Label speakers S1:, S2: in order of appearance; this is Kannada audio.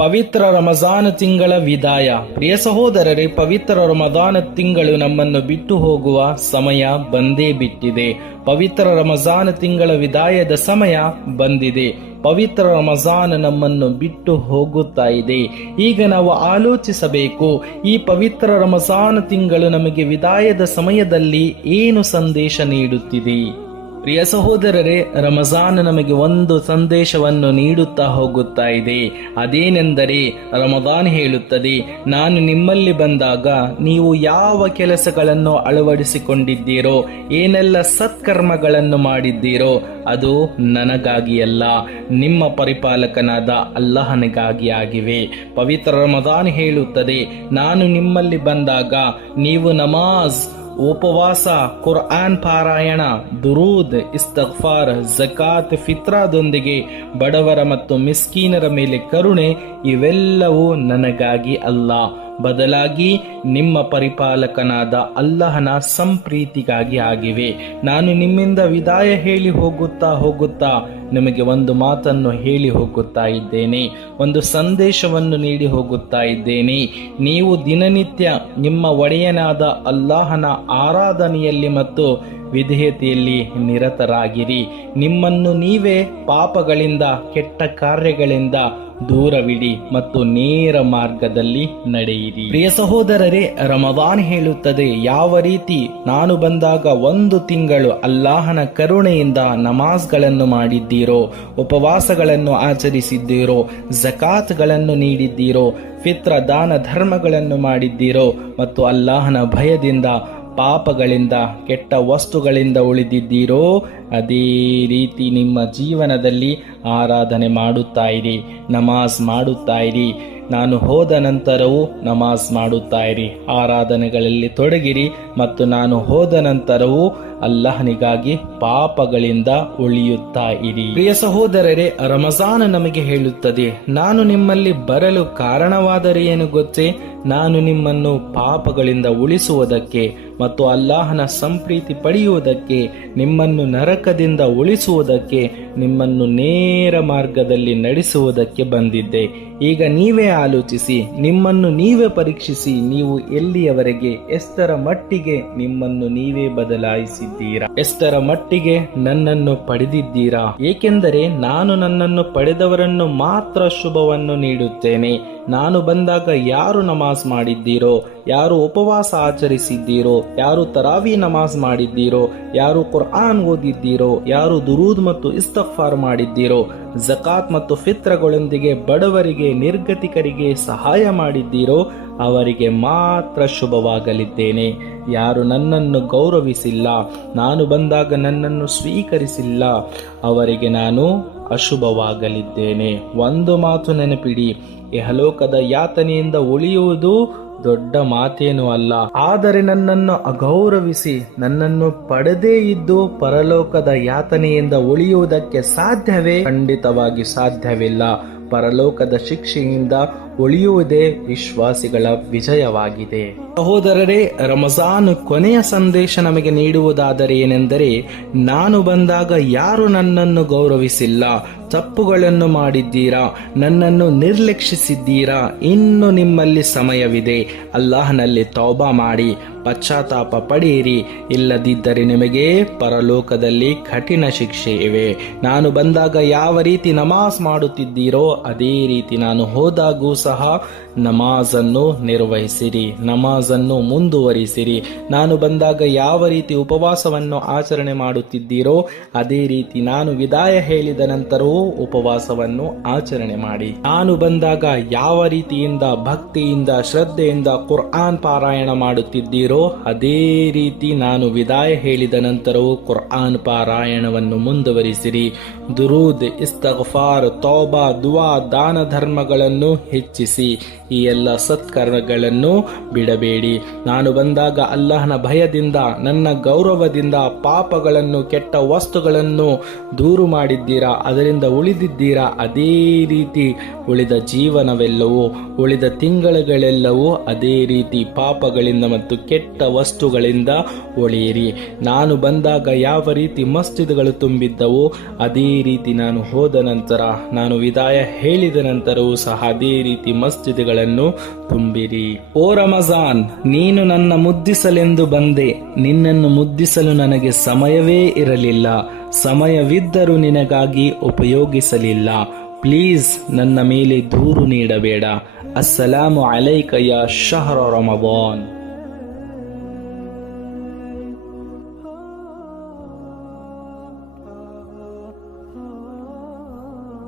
S1: ಪವಿತ್ರ ರಮಜಾನ್ ತಿಂಗಳ ವಿದಾಯ. ಪ್ರಿಯ ಸಹೋದರರೇ, ಪವಿತ್ರ ರಮಜಾನ್ ತಿಂಗಳು ನಮ್ಮನ್ನು ಬಿಟ್ಟು ಹೋಗುವ ಸಮಯ ಬಂದೇ ಬಿಟ್ಟಿದೆ. ಪವಿತ್ರ ರಮಜಾನ್ ತಿಂಗಳ ವಿದಾಯದ ಸಮಯ ಬಂದಿದೆ. ಪವಿತ್ರ ರಮಜಾನ್ ನಮ್ಮನ್ನು ಬಿಟ್ಟು ಹೋಗುತ್ತಾ ಇದೆ. ಈಗ ನಾವು ಆಲೋಚಿಸಬೇಕು, ಈ ಪವಿತ್ರ ರಮಜಾನ್ ತಿಂಗಳು ನಮಗೆ ವಿದಾಯದ ಸಮಯದಲ್ಲಿ ಏನು ಸಂದೇಶ ನೀಡುತ್ತಿದೆ? ಪ್ರಿಯ ಸಹೋದರರೇ, ರಮಜಾನ್ ನಮಗೆ ಒಂದು ಸಂದೇಶವನ್ನು ನೀಡುತ್ತಾ ಹೋಗುತ್ತಾ ಇದೆ. ಅದೇನೆಂದರೆ ರಮದಾನ್ ಹೇಳುತ್ತದೆ, ನಾನು ನಿಮ್ಮಲ್ಲಿ ಬಂದಾಗ ನೀವು ಯಾವ ಕೆಲಸಗಳನ್ನು ಅಳವಡಿಸಿಕೊಂಡಿದ್ದೀರೋ, ಏನೆಲ್ಲ ಸತ್ಕರ್ಮಗಳನ್ನು ಮಾಡಿದ್ದೀರೋ, ಅದು ನನಗಾಗಿ ಅಲ್ಲ ನಿಮ್ಮ ಪರಿಪಾಲಕನಾದ ಅಲ್ಲಹನಿಗಾಗಿ ಆಗಿವೆ. ಪವಿತ್ರ ರಮದಾನ್ ಹೇಳುತ್ತದೆ, ನಾನು ನಿಮ್ಮಲ್ಲಿ ಬಂದಾಗ ನೀವು ನಮಾಜ್ ಉಪವಾಸ, ಕುರ್ಆನ್ ಪಾರಾಯಣ, ದುರೂದ್ ಇಸ್ತಫಾರ್ ಜಕಾತ್, ಫಿತ್ರಾದೊಂದಿಗೆ ಬಡವರ ಮತ್ತು ಮಿಸ್ಕೀನರ ಮೇಲೆ ಕರುಣೆ, ಇವೆಲ್ಲವೂ ನನಗಾಗಿ ಅಲ್ಲ. ಬದಲಾಗಿ ನಿಮ್ಮ ಪರಿಪಾಲಕನಾದ ಅಲ್ಲಹನ ಸಂಪ್ರೀತಿಗಾಗಿ ಆಗಿವೆ. ನಾನು ನಿಮ್ಮಿಂದ ವಿದಾಯ ಹೇಳಿ ಹೋಗುತ್ತಾ ಹೋಗುತ್ತಾ ನಿಮಗೆ ಒಂದು ಮಾತನ್ನು ಹೇಳಿ ಹೋಗುತ್ತಾ ಇದ್ದೇನೆ, ಒಂದು ಸಂದೇಶವನ್ನು ನೀಡಿ ಹೋಗುತ್ತಾ ಇದ್ದೇನೆ. ನೀವು ದಿನನಿತ್ಯ ನಿಮ್ಮ ಒಡೆಯನಾದ ಅಲ್ಲಾಹನ ಆರಾಧನೆಯಲ್ಲಿ ಮತ್ತು ವಿಧೇಯತೆಯಲ್ಲಿ ನಿರತರಾಗಿರಿ. ನಿಮ್ಮನ್ನು ನೀವೇ ಪಾಪಗಳಿಂದ, ಕೆಟ್ಟ ಕಾರ್ಯಗಳಿಂದ ದೂರವಿಡಿ ಮತ್ತು ನೇರ ಮಾರ್ಗದಲ್ಲಿ ನಡೆಯಿರಿ. ಪ್ರಿಯ ಸಹೋದರರೇ, ರಮದಾನ್ ಹೇಳುತ್ತದೆ, ಯಾವ ರೀತಿ ನಾನು ಬಂದಾಗ ಒಂದು ತಿಂಗಳು ಅಲ್ಲಾಹನ ಕರುಣೆಯಿಂದ ನಮಾಜ್ಗಳನ್ನು ಮಾಡಿದ್ದೀರೋ ಉಪವಾಸಗಳನ್ನು ಆಚರಿಸಿದ್ದೀರೋ, ಜಕಾತ್ಗಳನ್ನು ನೀಡಿದ್ದೀರೋ, ಫಿತ್ರ ದಾನ ಧರ್ಮಗಳನ್ನು ಮಾಡಿದ್ದೀರೋ ಮತ್ತು ಅಲ್ಲಾಹನ ಭಯದಿಂದ, ಪಾಪಗಳಿಂದ, ಕೆಟ್ಟ ವಸ್ತುಗಳಿಂದ ಉಳಿದಿದ್ದೀರೋ, ಅದೇ ರೀತಿ ನಿಮ್ಮ ಜೀವನದಲ್ಲಿ ಆರಾಧನೆ ಮಾಡುತ್ತಾ ಇರಿ ನಮಾಜ್ ಮಾಡುತ್ತಾ ಇರಿ ನಾನು ಹೋದ ನಂತರವೂ ನಮಾಜ್ ಮಾಡುತ್ತಾ ಇರಿ ಆರಾಧನೆಗಳಲ್ಲಿ ತೊಡಗಿರಿ ಮತ್ತು ನಾನು ಹೋದ ನಂತರವೂ ಅಲ್ಲಹನಿಗಾಗಿ ಪಾಪಗಳಿಂದ ಉಳಿಯುತ್ತಾ ಇರಿ ಪ್ರಿಯ ಸಹೋದರರೇ, ರಮಜಾನ್ ನಮಗೆ ಹೇಳುತ್ತದೆ, ನಾನು ನಿಮ್ಮಲ್ಲಿ ಬರಲು ಕಾರಣವಾದರೆ ಏನು ಗೊತ್ತೇ? ನಾನು ನಿಮ್ಮನ್ನು ಪಾಪಗಳಿಂದ ಉಳಿಸುವುದಕ್ಕೆ ಮತ್ತು ಅಲ್ಲಾಹನ ಸಂಪ್ರೀತಿ ಪಡೆಯುವುದಕ್ಕೆ, ನಿಮ್ಮನ್ನು ನರಕದಿಂದ ಉಳಿಸುವುದಕ್ಕೆ, ನಿಮ್ಮನ್ನು ನೇರ ಮಾರ್ಗದಲ್ಲಿ ನಡೆಸುವುದಕ್ಕೆ ಬಂದಿದ್ದೆ. ಈಗ ನೀವೇ ಆಲೋಚಿಸಿ, ನಿಮ್ಮನ್ನು ನೀವೇ ಪರೀಕ್ಷಿಸಿ, ನೀವು ಎಲ್ಲಿಯವರೆಗೆ ಎಷ್ಟರ ಮಟ್ಟಿಗೆ ನಿಮ್ಮನ್ನು ನೀವೇ ಬದಲಾಯಿಸಿದ್ದೀರಾ? ಎಷ್ಟರ ಮಟ್ಟಿಗೆ ನನ್ನನ್ನು ಪಡೆದಿದ್ದೀರಾ? ಏಕೆಂದರೆ ನಾನು ನನ್ನನ್ನು ಪಡೆದವರನ್ನು ಮಾತ್ರ ಶುಭವನ್ನು ನೀಡುತ್ತೇನೆ. ನಾನು ಬಂದಾಗ ಯಾರು ನಮಾಜ್ ಮಾಡಿದ್ದೀರೋ, ಯಾರು ಉಪವಾಸ ಆಚರಿಸಿದ್ದೀರೋ, ಯಾರು ತರಾವಿ ನಮಾಜ್ ಮಾಡಿದ್ದೀರೋ, ಯಾರು ಕುರ್ಆನ್ ಓದಿದ್ದೀರೋ, ಯಾರು ದುರೂದ್ ಮತ್ತು ಇಸ್ತಫಾರ್ ಮಾಡಿದ್ದೀರೋ ಜಕಾತ್ ಮತ್ತು ಫಿತ್ರಗಳೊಂದಿಗೆ ಬಡವರಿಗೆ, ನಿರ್ಗತಿಕರಿಗೆ ಸಹಾಯ ಮಾಡಿದ್ದೀರೋ ಅವರಿಗೆ ಮಾತ್ರ ಶುಭವಾಗಲಿದ್ದೇನೆ. ಯಾರು ನನ್ನನ್ನು ಗೌರವಿಸಿಲ್ಲ, ನಾನು ಬಂದಾಗ ನನ್ನನ್ನು ಸ್ವೀಕರಿಸಿಲ್ಲ. ಅವರಿಗೆ ನಾನು ಅಶುಭವಾಗಲಿದ್ದೇನೆ. ಒಂದು ಮಾತು ನೆನಪಿಡಿ. ಇಹಲೋಕದ ಯಾತನೆಯಿಂದ ಉಳಿಯುವುದು ದೊಡ್ಡ ಮಾತೇನೂ ಅಲ್ಲ. ಆದರೆ ನನ್ನನ್ನು ಅಗೌರವಿಸಿ, ನನ್ನನ್ನು ಪಡೆದೇ ಇದ್ದು ಪರಲೋಕದ ಯಾತನೆಯಿಂದ ಉಳಿಯುವುದಕ್ಕೆ ಸಾಧ್ಯವೇ? ಖಂಡಿತವಾಗಿ ಸಾಧ್ಯವಿಲ್ಲ. ಪರಲೋಕದ ಶಿಕ್ಷೆಯಿಂದ ಉಳಿಯುವುದೇ ವಿಶ್ವಾಸಿಗಳ ವಿಜಯವಾಗಿದೆ. ಸಹೋದರರೇ, ರಮಜಾನ್ ಕೊನೆಯ ಸಂದೇಶ ನಮಗೆ ನೀಡುವುದಾದರೆ ಏನೆಂದರೆ, ನಾನು ಬಂದಾಗ ಯಾರು ನನ್ನನ್ನು ಗೌರವಿಸಿಲ್ಲ, ತಪ್ಪುಗಳನ್ನು ಮಾಡಿದ್ದೀರಾ, ನನ್ನನ್ನು ನಿರ್ಲಕ್ಷಿಸಿದ್ದೀರಾ, ಇನ್ನು ನಿಮ್ಮಲ್ಲಿ ಸಮಯವಿದೆ, ಅಲ್ಲಾಹನಲ್ಲಿ ತೌಬಾ ಮಾಡಿ, ಪಶ್ಚಾತ್ತಾಪ ಪಡೆಯಿರಿ, ಇಲ್ಲದಿದ್ದರೆ ನಿಮಗೆ ಪರಲೋಕದಲ್ಲಿ ಕಠಿಣ ಶಿಕ್ಷೆ ಇವೆ. ನಾನು ಬಂದಾಗ ಯಾವ ರೀತಿ ನಮಾಜ್ ಮಾಡುತ್ತಿದ್ದೀರೋ, ಅದೇ ರೀತಿ ನಾನು ಹೋದಾಗೂ ಸಹ ನಮಾಜನ್ನು ನಿರ್ವಹಿಸಿರಿ, ನಮಾಜನ್ನು ಮುಂದುವರಿಸಿರಿ. ನಾನು ಬಂದಾಗ ಯಾವ ರೀತಿ ಉಪವಾಸವನ್ನು ಆಚರಣೆ ಮಾಡುತ್ತಿದ್ದೀರೋ, ಅದೇ ರೀತಿ ನಾನು ವಿದಾಯ ಹೇಳಿದ ನಂತರವೂ ಉಪವಾಸವನ್ನು ಆಚರಣೆ ಮಾಡಿ. ನಾನು ಬಂದಾಗ ಯಾವ ರೀತಿಯಿಂದ ಭಕ್ತಿಯಿಂದ, ಶ್ರದ್ಧೆಯಿಂದ ಕುರ್ಆನ್ ಪಾರಾಯಣ ಮಾಡುತ್ತಿದ್ದೀರೋ, ಅದೇ ರೀತಿ ನಾನು ವಿದಾಯ ಹೇಳಿದ ನಂತರವೂ ಕುರ್ಆನ್ ಪಾರಾಯಣವನ್ನು ಮುಂದುವರಿಸಿರಿ. ದುರೂದ್ ಇಸ್ತಫಾರ್ ತೌಬಾ, ದುವಾ ದಾನ ಧರ್ಮಗಳನ್ನು ಹೆಚ್ಚು ಹೆಚ್ಚಿಸಿ ಈ ಎಲ್ಲ ಸತ್ಕರ್ಮಗಳನ್ನು ಬಿಡಬೇಡಿ. ನಾನು ಬಂದಾಗ ಅಲ್ಲಾಹನ ಭಯದಿಂದ, ನನ್ನ ಗೌರವದಿಂದ ಪಾಪಗಳನ್ನು, ಕೆಟ್ಟ ವಸ್ತುಗಳನ್ನು ದೂರು ಮಾಡಿದ್ದೀರಾ? ಅದರಿಂದ ಉಳಿದಿದ್ದೀರಾ? ಅದೇ ರೀತಿ ಉಳಿದ ಜೀವನವೆಲ್ಲವೂ, ಉಳಿದ ತಿಂಗಳುಗಳೆಲ್ಲವೂ ಅದೇ ರೀತಿ ಪಾಪಗಳಿಂದ ಮತ್ತು ಕೆಟ್ಟ ವಸ್ತುಗಳಿಂದ ಉಳಿಯಿರಿ. ನಾನು ಬಂದಾಗ ಯಾವ ರೀತಿ ಮಸ್ಜಿದ್ಗಳು ತುಂಬಿದ್ದವೋ, ಅದೇ ರೀತಿ ನಾನು ಹೋದ ನಂತರ, ನಾನು ವಿದಾಯ ಹೇಳಿದ ನಂತರವೂ ಸಹ ಅದೇ ರೀತಿ ಮಸ್ಜಿದ್ಗಳನ್ನು ತುಂಬಿರಿ. ಓ ರಮಜಾನ್, ನೀನು ನನ್ನ ಮುದ್ದಿಸಲೆಂದು ಬಂದೆ. ನಿನ್ನನ್ನು ಮುದ್ದಿಸಲು ನನಗೆ ಸಮಯವೇ ಇರಲಿಲ್ಲ. ಸಮಯವಿದ್ದರೂ ನಿನಗಾಗಿ ಉಪಯೋಗಿಸಲಿಲ್ಲ. ಪ್ಲೀಸ್ ನನ್ನ ಮೇಲೆ ದೂರು ನೀಡಬೇಡ. ಅಸ್ಸಲಾಮು ಅಲೈಕಯ್ಯ ಶಹರ ರಮಬಾನ್